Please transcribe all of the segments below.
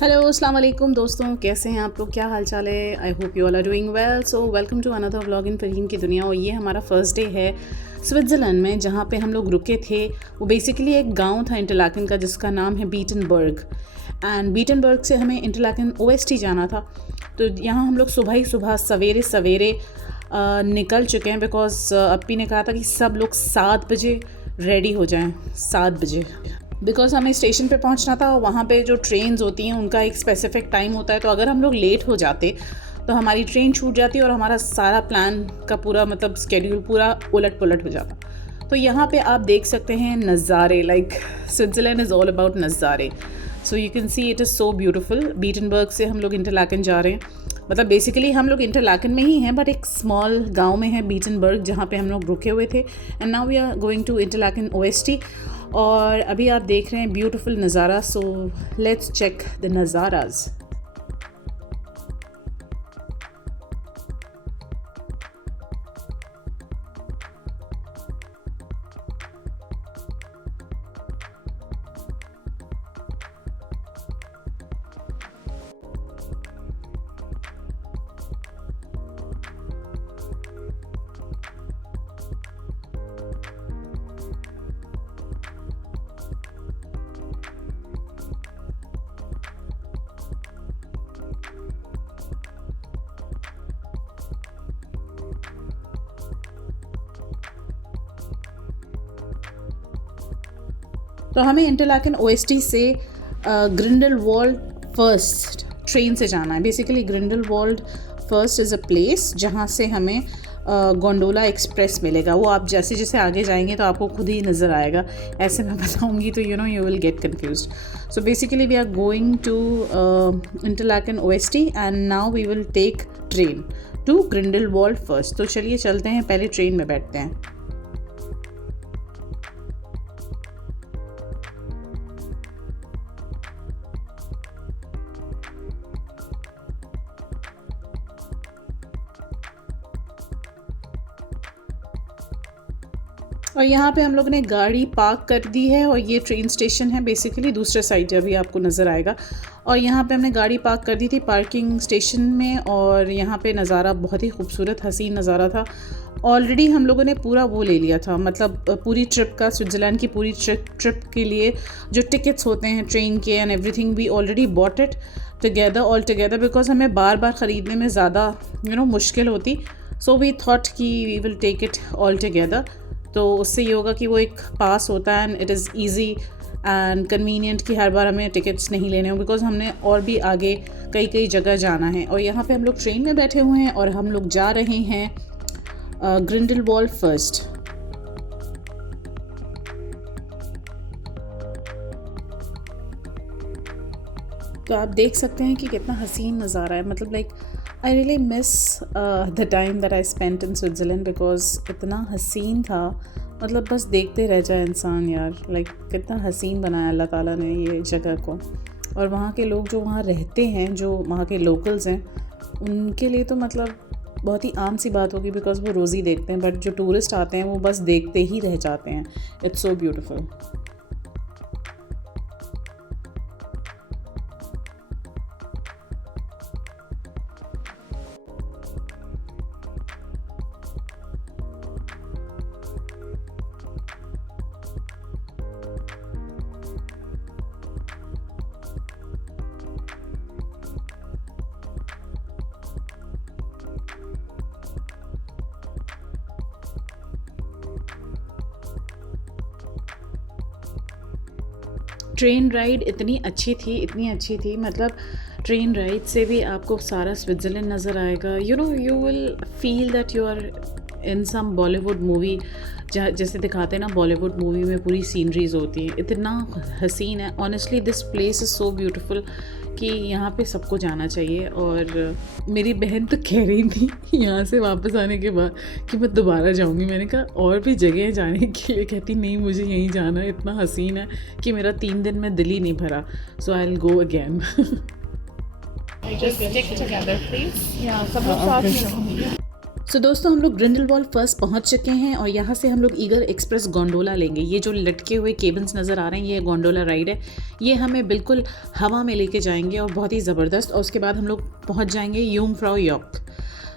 Hello अस्सलाम वालेकुम दोस्तों, कैसे हैं आप लोग? क्या हाल चाल है? I hope you all are doing well. So welcome to another vlog in Fareen की दुनिया। और ये हमारा फर्स्ट डे है स्विट्ज़रलैंड में, जहाँ पे हम लोग रुके थे। वो बेसिकली एक गांव था इंटरलाकन का, जिसका नाम है बीटनबर्ग। एंड बीटनबर्ग से हमें इंटरलाकन ओएसटी जाना था। तो यहाँ हम लोग सुबह ही सुबह सवेरे सवेरे निकल चुके हैं, बिकॉज अप्पी ने कहा था कि सब लोग 7 बजे रेडी हो जाएं। 7 बजे बिकॉज हमें स्टेशन पे पहुंचना था। वहाँ पे जो ट्रेन्स होती हैं उनका एक स्पेसिफिक टाइम होता है, तो अगर हम लोग लेट हो जाते तो हमारी ट्रेन छूट जाती और हमारा सारा प्लान का पूरा स्केड्यूल पूरा उलट पुलट हो जाता। तो यहाँ पे आप देख सकते हैं नज़ारे, like Switzerland is all about नज़ारे। So you can see it is so beautiful. Beatenberg से हम लोग इंटरलाकन जा रहे हैं। बेसिकली हम लोग इंटरलाकन में ही हैं, बट एक स्मॉल गांव में है बीटनबर्ग, जहाँ पे हम लोग रुके हुए थे। And now we are going to Interlaken OST. और अभी आप देख रहे हैं ब्यूटीफुल नज़ारा। सो लेट्स चेक द नज़ाराज। तो हमें इंटरलाकन ओएसटी से ग्रिंडलवाल्ड फर्स्ट ट्रेन से जाना है। Basically Grindelwald First is a place जहाँ से हमें गोंडोला एक्सप्रेस मिलेगा। वो आप जैसे जैसे आगे जाएंगे तो आपको खुद ही नज़र आएगा। ऐसे मैं बताऊंगी तो you will get confused. So basically we are going to Interlaken OST and now we will take train to Grindelwald first. तो चलिए चलते हैं, पहले ट्रेन में बैठते हैं। और यहाँ पे हम लोग ने गाड़ी पार्क कर दी है और ये ट्रेन स्टेशन है बेसिकली, दूसरे साइड अभी आपको नज़र आएगा। और यहाँ पे हमने गाड़ी पार्क कर दी थी पार्किंग स्टेशन में। और यहाँ पे नज़ारा बहुत ही खूबसूरत हसीन नज़ारा था। ऑलरेडी हम लोगों ने पूरा वो ले लिया था, पूरी ट्रिप का, स्विट्ज़रलैंड की पूरी ट्रिप के लिए जो टिकट्स होते हैं ट्रेन के and everything, we already bought it together all together, because हमें बार बार ख़रीदने में ज़्यादा मुश्किल होती। सो वी थॉट कि we will take it all together. तो उससे ये होगा कि वो एक पास होता है and it is easy and convenient कि हर बार हमें टिकट्स नहीं लेने हो, बिकॉज हमने और भी आगे कई कई जगह जाना है। और यहाँ पे हम लोग ट्रेन में बैठे हुए हैं और हम लोग जा रहे हैं ग्रिंडलवाल्ड फर्स्ट। तो आप देख सकते हैं कि कितना हसीन नज़ारा है। Like I really miss the time that I spent in Switzerland, because इतना हसीन था। बस देखते रह जाए इंसान यार। लाइक कितना हसीन बनाया अल्लाह ताला ने ये जगह को। और वहाँ के लोग जो वहाँ रहते हैं, जो वहाँ के लोकल्स हैं, उनके लिए तो बहुत ही आम सी बात होगी, बिकॉज वो रोज़ ही देखते हैं। बट जो टूरिस्ट आते हैं वो बस देखते ही रह जाते हैं। It's so beautiful. Train ride इतनी अच्छी थी ट्रेन राइड से भी आपको सारा स्विट्ज़रलैंड नज़र आएगा। You will feel that you are in some Bollywood movie, जैसे दिखाते हैं ना बॉलीवुड मूवी में पूरी सीनरीज होती हैं। इतना हसीन है। Honestly this place is so beautiful कि यहाँ पे सबको जाना चाहिए। और मेरी बहन तो कह रही थी यहाँ से वापस आने के बाद कि मैं दोबारा जाऊँगी। मैंने कहा और भी जगह है जाने के लिए। कहती नहीं, मुझे यहीं जाना है, इतना हसीन है कि मेरा 3 दिन में दिल ही नहीं भरा। So I will go again. Just stick together, please. Yeah, सब लोग साथ में रहो। सो दोस्तों हम लोग ग्रिंडलवाल्ड फर्स्ट पहुंच चुके हैं और यहाँ से हम लोग ईगल एक्सप्रेस गोंडोला लेंगे। ये जो लटके हुए केबल्स नज़र आ रहे हैं ये गोंडोला राइड है। ये हमें बिल्कुल हवा में लेके जाएंगे और बहुत ही ज़बरदस्त। और उसके बाद हम लोग पहुंच जाएंगे यूंगफ्राउ यॉर्क।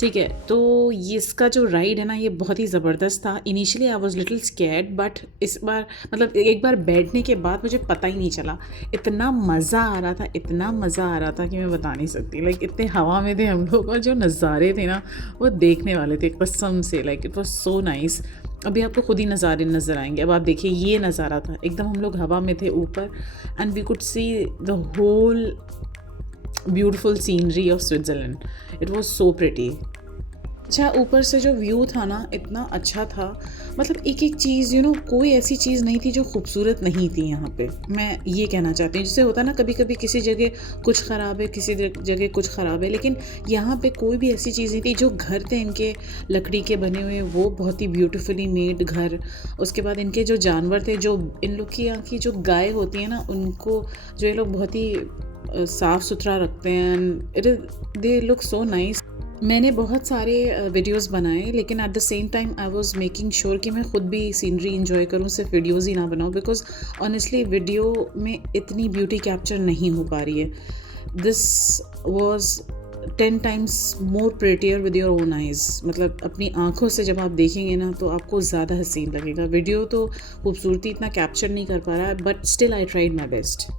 ठीक है, तो ये इसका जो राइड है ना ये बहुत ही ज़बरदस्त था। Initially I was little scared, but इस बार मतलब एक बार बैठने के बाद मुझे पता ही नहीं चला, इतना मज़ा आ रहा था, इतना मज़ा आ रहा था कि मैं बता नहीं सकती। लाइक इतने हवा में थे हम लोग और जो नज़ारे थे ना वो देखने वाले थे कसम से। Like it was so nice. अभी आपको खुद ही नज़ारे नज़र आएंगे। अब आप देखिए ये नज़ारा था, एकदम हम लोग हवा में थे ऊपर and we could see the whole beautiful scenery of Switzerland. It was so pretty. अच्छा, ऊपर से जो व्यू था ना इतना अच्छा था, मतलब एक एक चीज़ कोई ऐसी चीज़ नहीं थी जो खूबसूरत नहीं थी यहाँ पे। मैं ये कहना चाहती हूँ, जैसे होता है ना कभी कभी किसी जगह कुछ ख़राब है, किसी जगह कुछ ख़राब है, लेकिन यहाँ पे कोई भी ऐसी चीज़ नहीं थी। जो घर थे इनके लकड़ी के बने हुए वो बहुत ही ब्यूटीफुली मेड घर। उसके बाद इनके जो जानवर थे, जो इन लोग की यहाँ की जो गाय होती है ना उनको जो ये लोग बहुत ही साफ़ सुथरा रखते हैं। It they look so nice. मैंने बहुत सारे वीडियोस बनाए, लेकिन at the same time I was making sure कि मैं खुद भी सीनरी इंजॉय करूं, सिर्फ वीडियोस ही ना बनाऊं, बिकॉज ऑनेस्टली वीडियो में इतनी ब्यूटी कैप्चर नहीं हो पा रही है। This was 10 times more prettier with your own eyes. मतलब अपनी आँखों से जब आप देखेंगे ना तो आपको ज़्यादा हसीन लगेगा। वीडियो तो खूबसूरती इतना कैप्चर नहीं कर पा रहा है, but still I tried my best.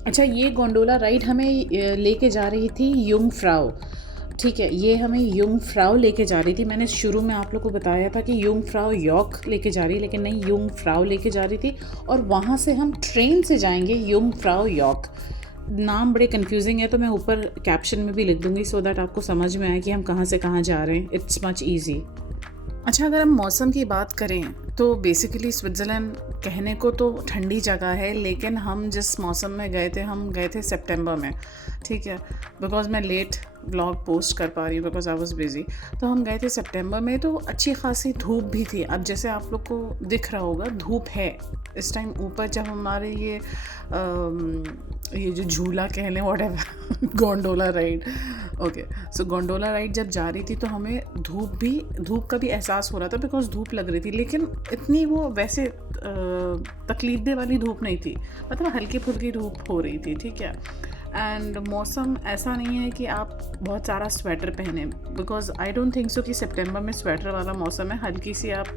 अच्छा, ये गोंडोला राइड हमें लेके जा रही थी यूंगफ्राउ। ठीक है, ये हमें यूंगफ्राउ लेके जा रही थी। मैंने शुरू में आप लोग को बताया था कि यूंगफ्राउ यॉर्क लेके जा रही है, लेकिन नहीं, यूंगफ्राउ लेके जा रही थी। और वहाँ से हम ट्रेन से जाएंगे यूंगफ्राउ यॉर्क। नाम बड़े कंफ्यूजिंग है, तो मैं ऊपर कैप्शन में भी लिख दूंगी सो दैट आपको समझ में आए कि हम कहाँ से कहाँ जा रहे हैं। It's much easy. अच्छा, अगर हम मौसम की बात करें तो बेसिकली स्विट्ज़रलैंड कहने को तो ठंडी जगह है, लेकिन हम जिस मौसम में गए थे, हम गए थे सितंबर में। ठीक है, बिकॉज़ मैं लेट ब्लॉग पोस्ट कर पा रही हूँ बिकॉज़ आई वाज बिज़ी। तो हम गए थे सितंबर में, तो अच्छी खासी धूप भी थी। अब जैसे आप लोग को दिख रहा होगा धूप है इस टाइम ऊपर। जब हमारे ये जो झूला कह लें व्हाटएवर गोंडोला राइड, ओके, सो गोंडोला राइड जब जा रही थी तो हमें धूप का भी एहसास हो रहा था, बिकॉज धूप लग रही थी, लेकिन इतनी वो वैसे तकलीफ दे वाली धूप नहीं थी, मतलब हल्की फुल्की धूप हो रही थी। ठीक है, एंड मौसम ऐसा नहीं है कि आप बहुत सारा स्वेटर पहने, because I don't think so कि सितंबर में स्वेटर वाला मौसम है। हल्की सी आप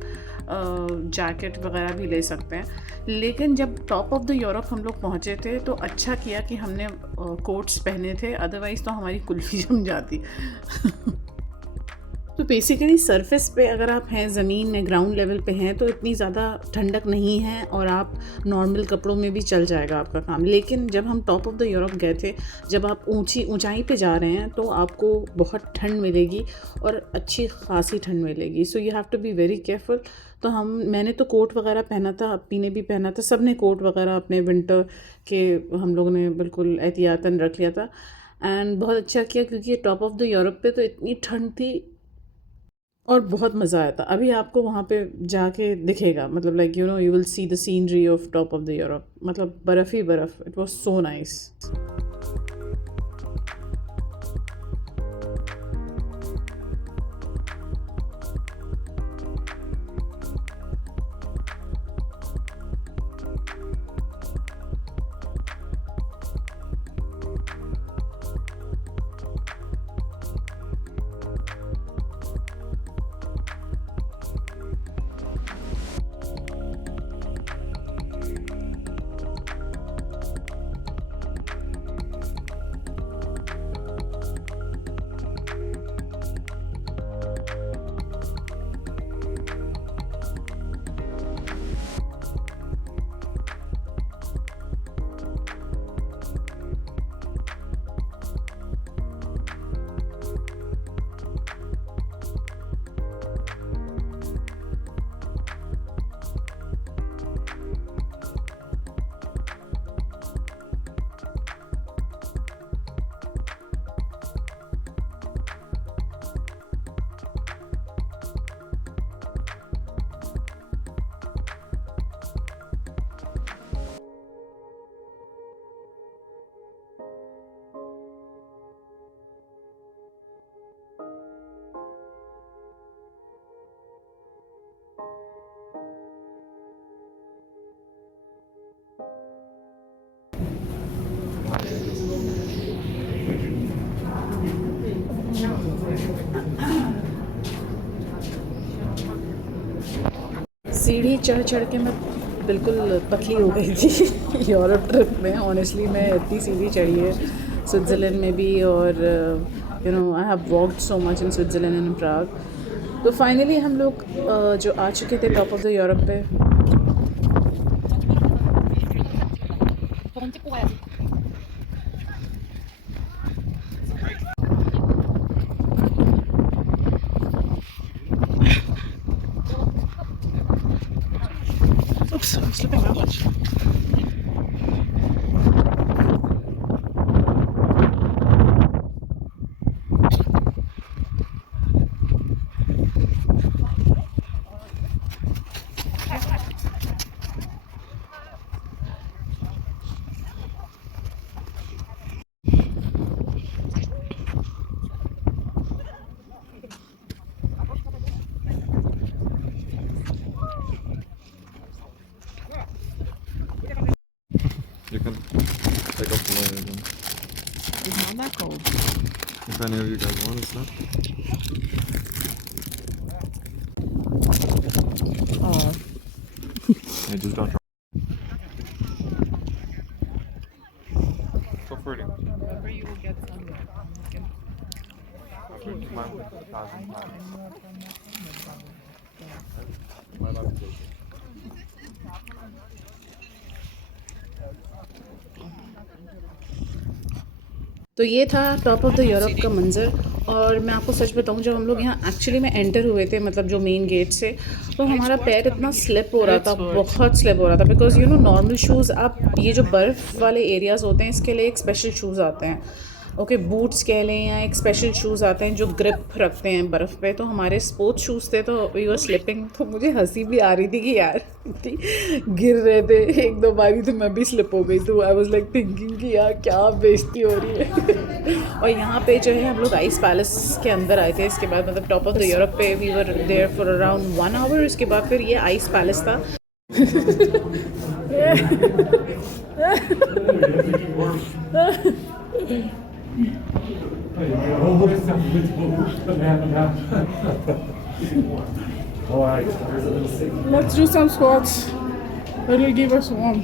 जैकेट वगैरह भी ले सकते हैं। लेकिन जब टॉप ऑफ द यूरोप हम लोग पहुँचे थे तो अच्छा किया कि हमने कोट्स पहने थे, अदरवाइज़ तो हमारी कुल्फ़ी जम जाती। तो बेसिकली सरफेस पे अगर आप हैं, ज़मीन में ग्राउंड लेवल पे हैं, तो इतनी ज़्यादा ठंडक नहीं है और आप नॉर्मल कपड़ों में भी चल जाएगा आपका काम। लेकिन जब हम टॉप ऑफ द यूरोप गए थे, जब आप ऊंचाई पे जा रहे हैं तो आपको बहुत ठंड मिलेगी और अच्छी खासी ठंड मिलेगी। So you have to be very careful. तो मैंने तो कोट वगैरह पहना था, अपनी ने भी पहना था, सब ने कोट वगैरह अपने विंटर के हम लोगों ने बिल्कुल एहतियातन रख लिया था। एंड बहुत अच्छा किया क्योंकि टॉप ऑफ द यूरोप पे तो इतनी ठंड थी और बहुत मज़ा आया था। अभी आपको वहाँ पे जाके दिखेगा, मतलब like you will see the scenery of top of the Europe, मतलब बर्फ़ ही बर्फ़। It was so nice. सीढ़ी चढ़ चढ़ के मैं बिल्कुल पतली हो गई थी यूरोप ट्रिप में। ऑनेस्टली मैं इतनी सीढ़ी चढ़ी है स्विट्ज़रलैंड में भी, और you know I have walked so much in Switzerland and Prague. तो फाइनली हम लोग जो आ चुके थे टॉप ऑफ द यूरोप पे। Oops, I'm slipping out. You can take off the light again. It's not that cold. If any of you guys want, it's not. Oh. Yeah, just don't try. Go for it. Remember, you will get some. तो ये था top of the Europe का मंज़र। और मैं आपको सच बताऊं, जब हम लोग यहाँ एक्चुअली में एंटर हुए थे, मतलब जो मेन गेट से, तो हमारा पैर इतना स्लिप हो रहा था, बहुत स्लिप हो रहा था। Because you know normal shoes, आप ये जो बर्फ़ वाले एरियाज़ होते हैं इसके लिए एक स्पेशल शूज़ आते हैं, ओके, बूट्स कह लें, या एक स्पेशल शूज़ आते हैं जो ग्रिप रखते हैं बर्फ़ पे। तो हमारे स्पोर्ट्स शूज़ थे, तो वी वर स्लिपिंग। तो मुझे हंसी भी आ रही थी कि यार गिर रहे थे, एक दो बारी तो मैं भी स्लिप हो गई। तो आई वाज लाइक थिंकिंग कि यार क्या बेइज्जती हो रही है। और यहाँ पे जो है हम लोग आइस पैलेस के अंदर आए थे। इसके बाद मतलब टॉप ऑफ द यूरोप पे we were there for around 1 hour. उसके बाद फिर ये आइस पैलेस था। Let's do some squats. It'll give us warm.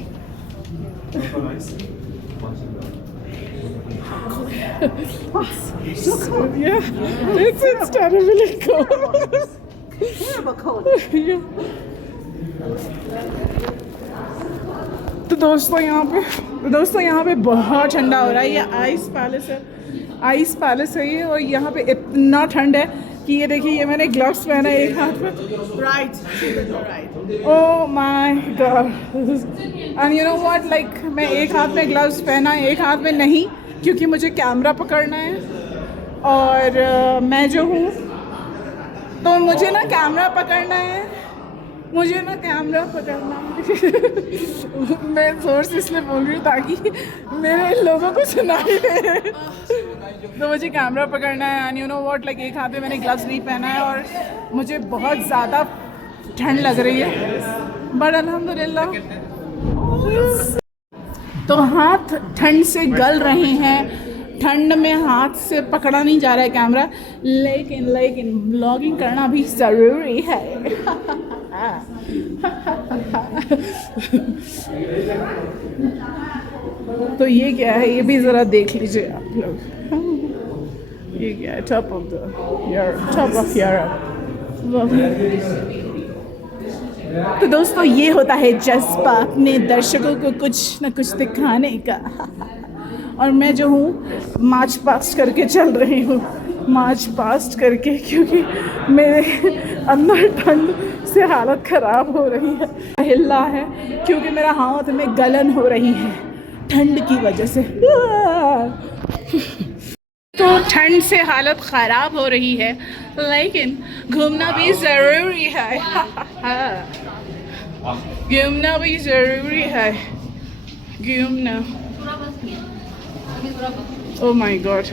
So cold. Yeah, it's terribly cold. Terrible cold. Yeah. तो दोस्तों यहाँ पे बहुत ठंडा हो रहा है। ये आइस पैलेस है ये। और यहाँ पे इतना ठंड है कि ये देखिए, ये मैंने ग्लव्स पहना है एक हाथ में। Right. Oh my God. And you know what, like मैं एक हाथ में ग्लव्स पहना है, एक हाथ में नहीं, क्योंकि मुझे कैमरा पकड़ना है। और मैं जो हूँ, तो मुझे ना कैमरा पकड़ना है। मैं ज़ोर से इसलिए बोल रही हूँ ताकि मेरे लोगों को सुनाई दे। तो मुझे कैमरा पकड़ना है। And you know what, like एक हाथ में मैंने ग्लव्स नहीं पहना है और मुझे बहुत ज़्यादा ठंड लग रही है। बट अल्हम्दुलिल्लाह तो हाथ ठंड से गल रहे हैं। ठंड में हाथ से पकड़ा नहीं जा रहा है कैमरा, लेकिन ब्लॉगिंग करना भी ज़रूरी है। तो ये क्या है, ये भी ज़रा देख लीजिए आप लोग। ये क्या है, टॉप ऑफ यूरोप। तो दोस्तों ये होता है जज्बा अपने दर्शकों को कुछ न कुछ दिखाने का। और मैं जो हूँ मार्च पास्ट करके चल रही हूँ, क्योंकि मेरे अंदर ठंड से हालत ख़राब हो रही है। हिला है क्योंकि मेरा हाथ में गलन हो रही है ठंड की वजह से। तो ठंड से हालत ख़राब हो रही है, लेकिन घूमना भी ज़रूरी है। घूमना। Oh my God.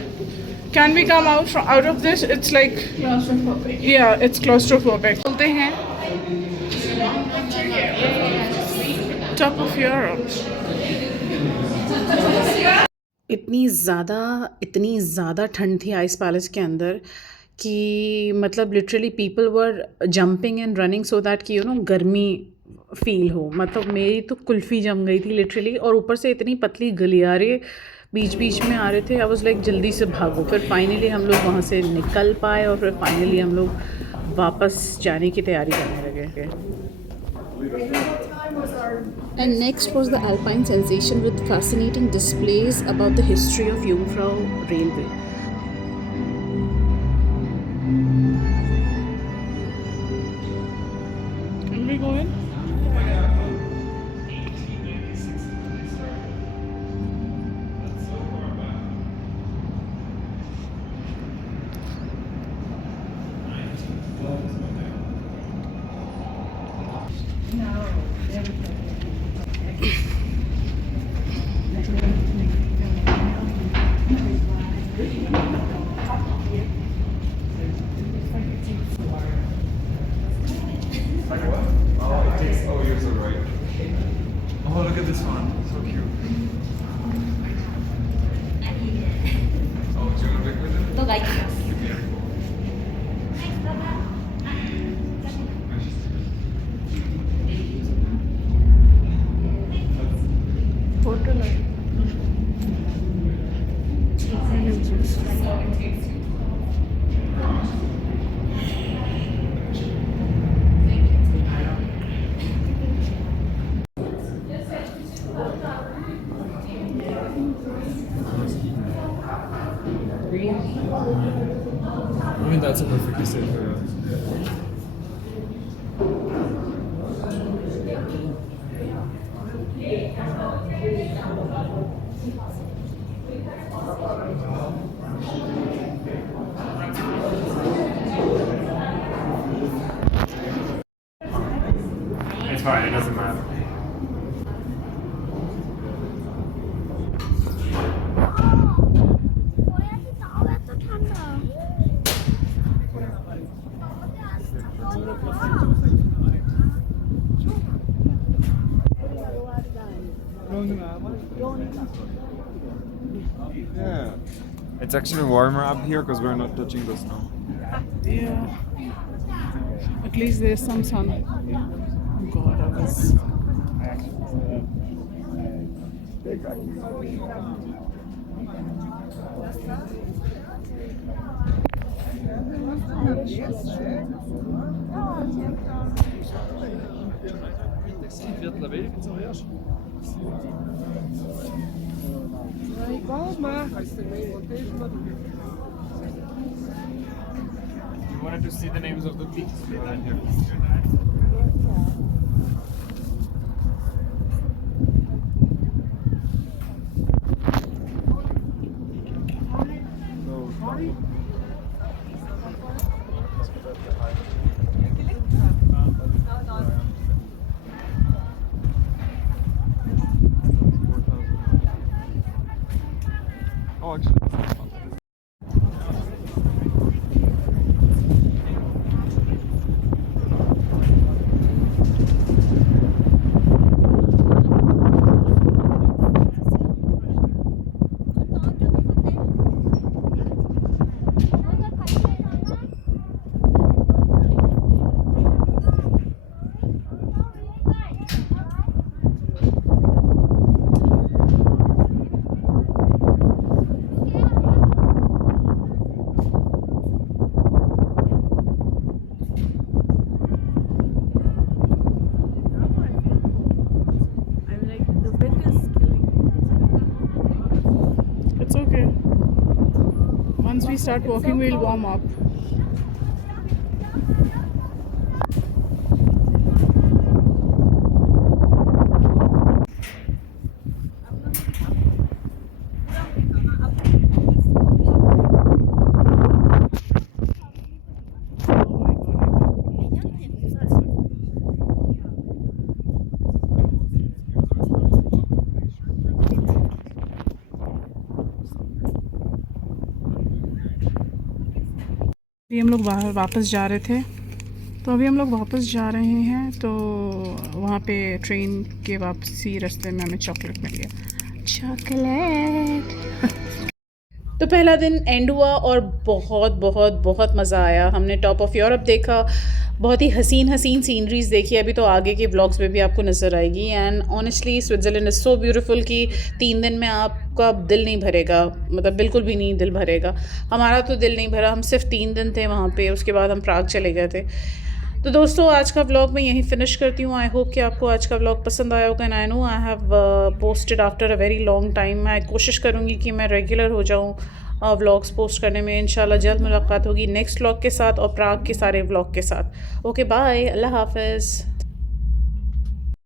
Can we come out of this? It's like claustrophobic. Yeah, it's claustrophobic. बोलते हैं Top of Europe. इतनी ज़्यादा ठंड थी आइस पैलेस के अंदर कि मतलब literally people were jumping and running so that कि गर्मी फील हो। मतलब मेरी तो कुल्फ़ी जम गई थी लिटरली, और ऊपर से इतनी पतली गलियारे बीच बीच में आ रहे थे। आई वाज लाइक जल्दी से भागो। फिर फाइनली हम लोग वहाँ से निकल पाए और फिर फाइनली हम लोग वापस जाने की तैयारी करने लगे। And next was the Alpine sensation with fascinating displays about the history of Jungfrau Railway. Can we go in? Oh, you're so right. Oh, look at this one. So cute. Oh, do you want to pick with it? 動画行きます。 Yeah. I mean, that's a perfectly safe area. It's fine, it doesn't matter. Yeah. It's actually warmer up here because we're not touching the snow. Yeah. At least there's some sun. Oh God, I was. You wanted to see the names of the peaks? Oh, actually. It's okay. Once we start walking, we'll warm up. अभी हम लोग बाहर वापस जा रहे थे, तो अभी हम लोग वापस जा रहे हैं। तो वहाँ पे ट्रेन के वापसी रास्ते में हमें चॉकलेट मिल गया। चॉकलेट तो पहला दिन एंड हुआ और बहुत बहुत बहुत मज़ा आया। हमने टॉप ऑफ़ यूरोप देखा, बहुत ही हसीन हसीन सीनरीज़ देखी। अभी तो आगे के व्लॉग्स में भी आपको नज़र आएगी। And honestly Switzerland is so beautiful कि 3 दिन में आपका दिल नहीं भरेगा, मतलब बिल्कुल भी नहीं दिल भरेगा। हमारा तो दिल नहीं भरा, हम सिर्फ 3 दिन थे वहाँ पे, उसके बाद हम प्राग चले गए थे। तो दोस्तों आज का व्लॉग मैं यहीं फिनिश करती हूँ। आई होप कि आपको आज का व्लॉग पसंद आया होगा। And I know I have posted after a very long time. मैं कोशिश करूँगी कि मैं रेगुलर हो जाऊँ व्लॉग्स पोस्ट करने में। इंशाल्लाह जल्द मुलाकात होगी नेक्स्ट व्लॉग के साथ और प्राग के सारे व्लॉग के साथ। ओके बाय, अल्लाह हाफ़िज़।